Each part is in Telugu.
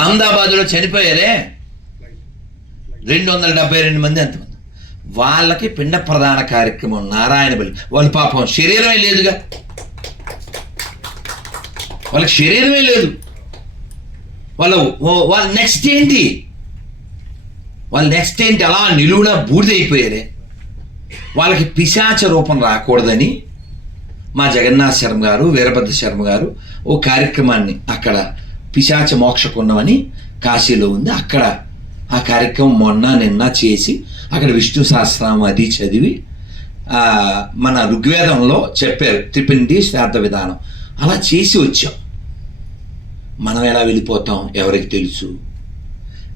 అహ్మదాబాద్లో చనిపోయారే? రెండు వందల డెబ్బై రెండు మంది ఎంతమంది వాళ్ళకి పిండ ప్రధాన కార్యక్రమం నారాయణ బలి. వాళ్ళ పాపం శరీరమే లేదుగా. వాళ్ళకి శరీరమే లేదు. వాళ్ళ ఓ- వాళ్ళ నెక్స్ట్ ఏంటి? వాళ్ళ నెక్స్ట్ ఏంటి? అలా నిలువున బూడిదైపోయారే. వాళ్ళకి పిశాచ రూపం రాకూడదని మా జగన్నాథ్ శర్మ గారు వీరభద్ర శర్మ గారు ఓ కార్యక్రమాన్ని అక్కడ పిశాచ మోక్షకుండమని కాశీలో ఉంది. అక్కడ ఆ కార్యక్రమం మొన్న నిన్న చేసి అక్కడ విష్ణు సహస్రం అది చదివి మన ఋగ్వేదంలో చెప్పారు త్రిపిండి శ్రాద్ధ విధానం. అలా చేసి వచ్చాం. మనం ఎలా వెళ్ళిపోతాం ఎవరికి తెలుసు?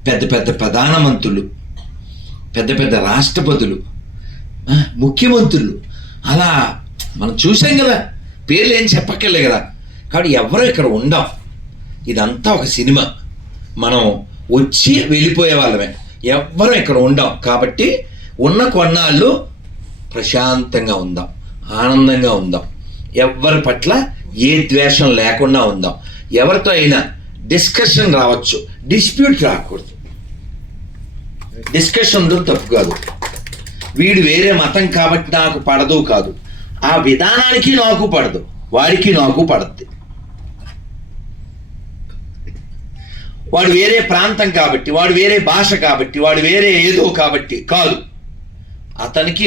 పెద్ద పెద్ద ప్రధానమంత్రులు పెద్ద పెద్ద రాష్ట్రపతులు ముఖ్యమంత్రులు. అలా మనం చూసాం కదా పేర్లు ఏం చెప్పక్కర్లే కదా. కాబట్టి ఎవరు ఇక్కడ ఉండం. ఇదంతా ఒక సినిమా. మనం వచ్చి వెళ్ళిపోయే వాళ్ళమే. ఎవ్వరం ఇక్కడ ఉండం. కాబట్టి ఉన్న కొన్నాళ్ళు ప్రశాంతంగా ఉందాం. ఆనందంగా ఉందాం. ఎవరి పట్ల ఏ ద్వేషం లేకుండా ఉందాం. ఎవరితో అయినా డిస్కషన్ రావచ్చు. డిస్ప్యూట్ రాకూడదు. డిస్కషన్ తప్పు కాదు. వీడు వేరే మతం కాబట్టి నాకు పడదు కాదు. ఆ విధానానికి నాకు పడదు. వాడికి నాకు పడద్ది. వాడు వేరే ప్రాంతం కాబట్టి వాడు వేరే భాష కాబట్టి వాడు వేరే ఏదో కాబట్టి కాదు. అతనికి